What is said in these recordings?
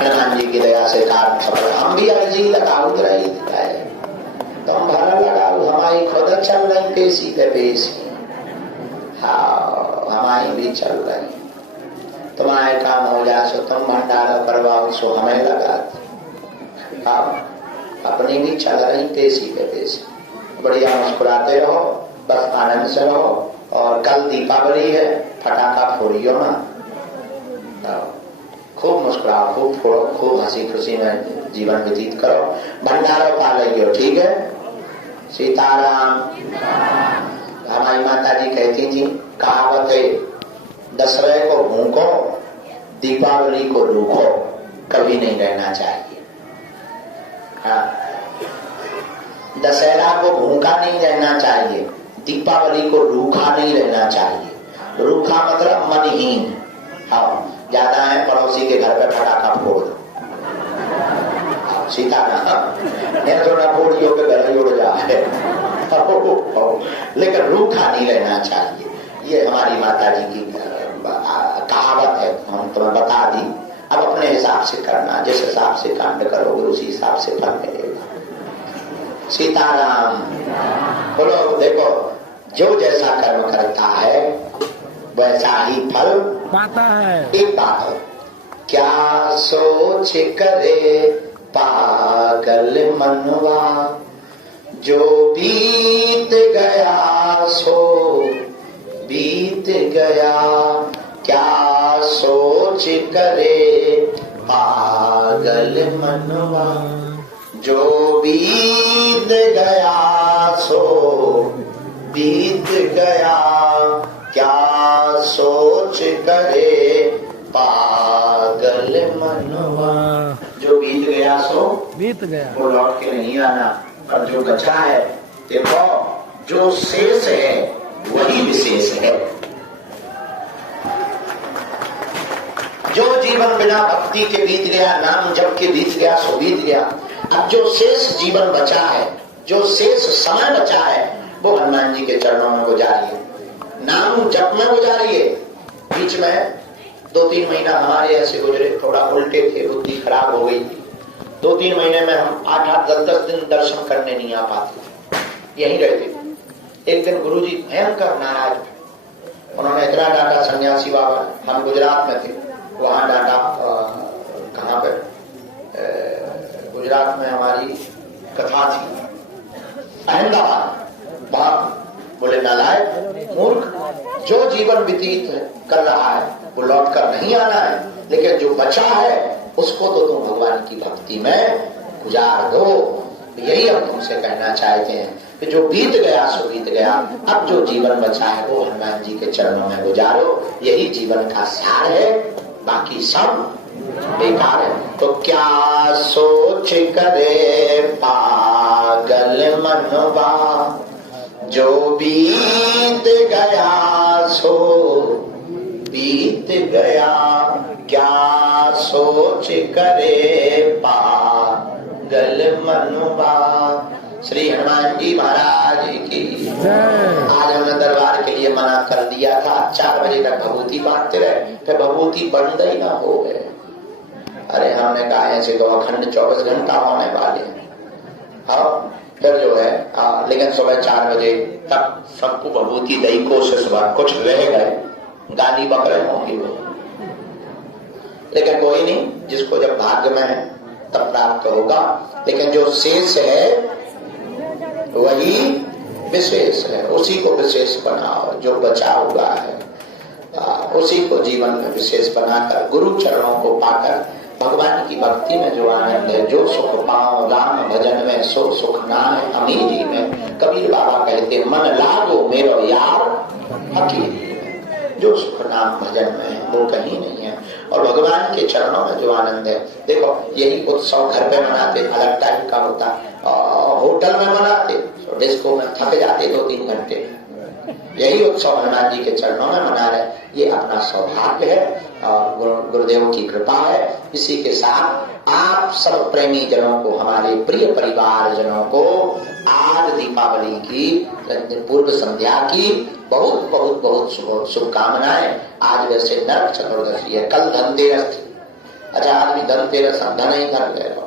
हनुमान जी की दया से काम सफल। हम भी अर्जी लगाओ रही तुम भला लगाओ, हमारी खुद चल रही पेशी पे पेशी। हाँ हमारी भी चल रही, तुम्हारे काम हो जाए सो तुम भंडारा करवाओ सो हमें लगा। हाँ अपनी भी चल रही पेशी पे पेशी। बढ़िया मुस्कुराते रहो, बस आनंद से रहो। और कल दीपावली है, फटाखा फोड़ियो ना, खूब मुस्कुराओ, खूब फोड़ो, खूब हंसी खुशी में जीवन व्यतीत करो, भंडारा पा लेंगे। ठीक है, सीताराम। हमारी माता जी कहती थी, कहावत है, दशहरे को भूखो दीपावली को रूखो, कभी नहीं रहना चाहिए। हाँ, दशहरा को भूखा नहीं रहना चाहिए, दीपावली को रूखा नहीं रहना चाहिए। रूखा मतलब मनहीन। हाँ ज्यादा है पड़ोसी के घर पे पटाखा फोड़ दो, सीताराम थोड़ा फोड़ियों के घर ही उड़ जाए, लेकिन रूखा नहीं रहना चाहिए। ये हमारी माता जी की कहावत है, हम तुम्हें बता दी। अब अपने हिसाब से करना, जिस हिसाब से कांड करोगे उसी हिसाब से फल मिलेगा। सीताराम बोलो। देखो जो जैसा कर्म करता है वैसा ही फल पाता है। एक बात है, क्या सोच करे पागल मनवा, जो बीत गया सो बीत गया। क्या सोच करे पागल मनवा, जो बीत गया सो बीत गया। क्या सोच करे पागल मनवा, जो बीत गया सो बीत गया, वो लौट के नहीं आना। और जो बचा है, देखो जो शेष है वही विशेष है। जो जीवन बिना भक्ति के बीत गया, नाम जप के बीत गया सो बीत गया। अब जो शेष जीवन बचा है, जो शेष समय बचा है, वो हनुमान जी के चरणों में गुजारिए, नाम जप में गुजारिए। बीच में 2-3 महीना हमारे ऐसे गुजरे, थोड़ा उल्टे थे, बुद्धि खराब हो गई थी। 2-3 महीने में हम 8-8, 10-10 दिन दर्शन करने नहीं आ पाते, यहीं रहते। एक दिन गुरुजी भयंकर नाराज, उन्होंने इतना डांटा, सन्यासी बाबा, हम गुजरात में थे, वहां डांटा। कहाँ पे? गुजरात में हमारी कथा थी, अहमदाबाद। वहां बोले, नालायक मूर्ख, जो जीवन व्यतीत कर रहा है वो लौट कर नहीं आना है, लेकिन जो बचा है उसको तो तुम भगवान की भक्ति में गुजार दो। यही हम तुमसे कहना चाहते हैं कि जो बीत गया सो बीत गया, अब जो जीवन बचा है वो हनुमान जी के चरणों में गुजारो। यही जीवन का सार है, बाकी सब बेकार है। तो क्या सोच करे पागल मनवा, जो बीत गया सो बीत गया। क्या सोच करे पागल मनवा। श्री हनुमान जी महाराज की। आज हमने दरबार के लिए मना कर दिया था, 4 बजे तक भभूति बांटते रहे, फिर भभूति बंद ही ना हो गए। अरे हमने कहा ऐसे तो अखंड 24 घंटा होने वाले हैं। हाँ फिर जो है लेकिन सुबह 4 बजे तक सबको भभूति दही को से सुबह कुछ रह गए, गाली बकरे होंगे वो, लेकिन कोई नहीं, जिसको जब भाग्य में है तब प्राप्त होगा। लेकिन जो शेष है वही विशेष है, उसी को विशेष बनाओ। जो बचा हुआ है उसी को जीवन में विशेष बनाकर, गुरु चरणों को पाकर भगवान की भक्ति में जो आनंद है, जो सुख पाओ राम भजन में सो सुख नाम अमीरी में। कबीर बाबा कहते मन लागो मेरो यार हकीरी में। जो सुख नाम भजन में है वो कहीं नहीं है, और भगवान के चरणों में जो आनंद है। देखो यही उत्सव घर पे मनाते अलग टाइप का होता, होटल में मनाते, डिस्को में थक जाते 2-3 घंटे। यही उत्सव हनुमान जी के चरणों में मना रहे, ये अपना सौभाग्य है और गुरुदेव की कृपा है। इसी के साथ आप सब प्रेमी जनों को, हमारे प्रिय परिवार जनों को आज दीपावली की पूर्व संध्या की बहुत बहुत बहुत शुभकामनाएं। आज वैसे नरक चतुर्दशी है, कल धनतेरस थी, अच्छा, आदमी धनतेरस धन ही कर गए हो,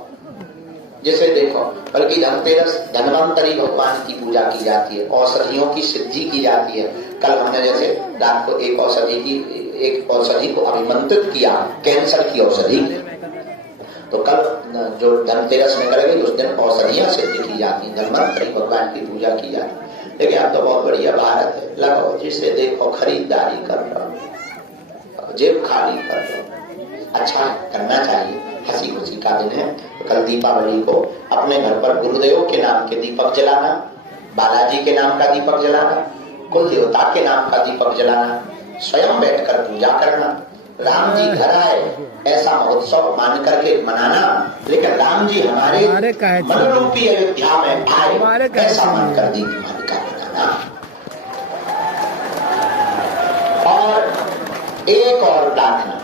जिसे देखो, बल्कि धनतेरस धन्वंतरी भगवान की पूजा की जाती है, औषधियों की सिद्धि की जाती है। कल हमने जैसे रात को एक औषधि को अभिमंत्रित किया, कैंसर की औषधि, तो कल जो धनतेरस में करेंगे उस दिन औषधियां सिद्ध की जाती है, धन्वंतरी भगवान की पूजा की जाती है। लेकिन अब तो बहुत बढ़िया भारत है, लगाओ जिसे देखो खरीदारी कर रहा, जेब खाली कर रहा। अच्छा करना चाहिए, हंसी खुशी का दिन है। तो कल दीपावली को अपने घर पर गुरुदेव के नाम के दीपक जलाना, बालाजी के नाम का दीपक जलाना, कुल देवता के नाम का दीपक जलाना, स्वयं बैठकर पूजा करना, राम जी घर आए ऐसा महोत्सव मान करके मनाना, लेकिन राम जी हमारे मनरूपी अयोध्या में आए ऐसा मानकर दीपावली का मनाना। और एक और प्रार्थना,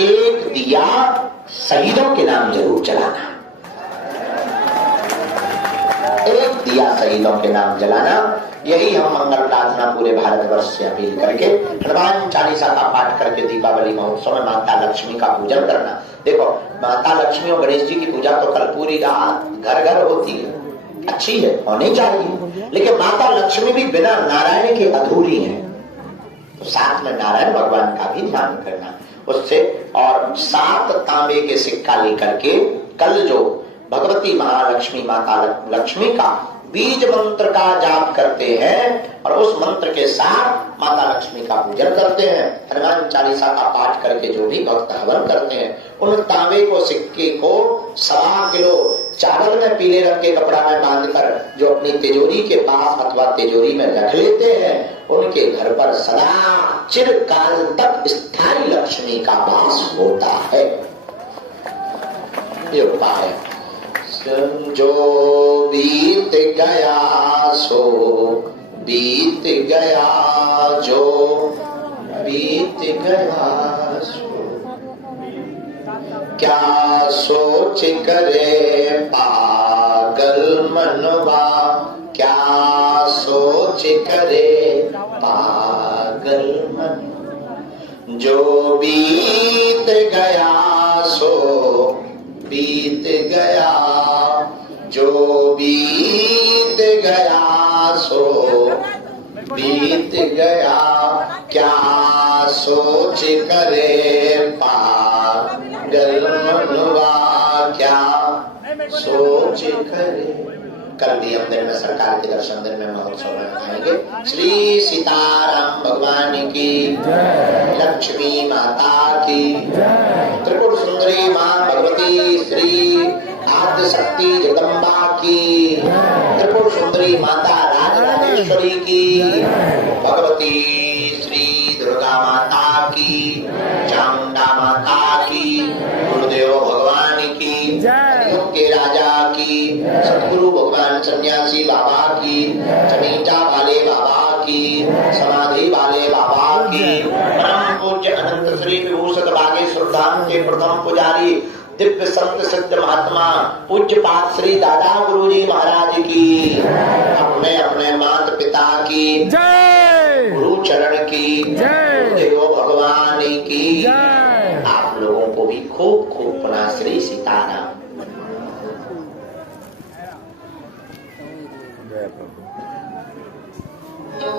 एक दिया शहीदों के नाम जरूर जलाना, एक दिया शहीदों के नाम जलाना। यही हम मंगल प्रार्थना पूरे भारतवर्ष से अपील करके हनुमान चालीसा का पाठ करके दीपावली महोत्सव में माता लक्ष्मी का पूजन करना। देखो, माता लक्ष्मी और गणेश जी की पूजा तो कल पूरी रात घर घर होती है, अच्छी है, होनी चाहिए, लेकिन माता लक्ष्मी भी बिना नारायण के अधूरी है, तो साथ में नारायण भगवान का भी ध्यान करना उससे। और 7 तांबे के सिक्का लेकर के कल जो भगवती महालक्ष्मी माता लक्ष्मी का बीज मंत्र का जाप करते हैं और उस मंत्र के साथ माता लक्ष्मी का पूजन करते हैं, हनुमान चालीसा का पाठ करके जो भी भक्त हवन करते हैं, उन तांबे को सिक्के को 1.25 किलो चावल में पीले रंग के कपड़ा में बांधकर जो अपनी तिजोरी के पास अथवा तिजोरी में रख लेते हैं, उनके घर पर सदा चिरकाल तक स्थायी लक्ष्मी का वास होता है। ये उपाय जो बीत गया सो बीत गया, जो बीत गया सो क्या सोच करे पागल मनवा, क्या सोच करे पागल मन। जो बीत गया सो बीत गया, जो बीत गया सो बीत गया, क्या सोच करे पागल मनवा, क्या सोच करे। कल भी हम दिन में सरकार के दर्शन दिन में महोत्सव में आएंगे। श्री सीताराम भगवान की जय, लक्ष्मी माता की जय, त्रिपुर सुंदरी माँ भगवती श्री आद्य शक्ति जगदम्बा की, त्रिपुर सुंदरी माता राजराजेश्वरी की, भगवती श्री दुर्गा माता की, चामुंडा माता की, गुरुदेव भगवान की, के राजा की, सतगुरु भगवान सन्यासी बाबा की, चमीटा वाले बाबा की, समाधि वाले बाबा की, परम पूज्य अनंत श्री विभूषित बागेश्वर धाम के प्रथम पुजारी दिव्य संत सिद्ध महात्मा पूज्य पाठ श्री दादा गुरुजी महाराज की, अपने अपने माता पिता की जय, गुरु चरण की जय, देवो भगवान की जय। आप लोगों को भी खूब खूब पुनः श्री सीताराम।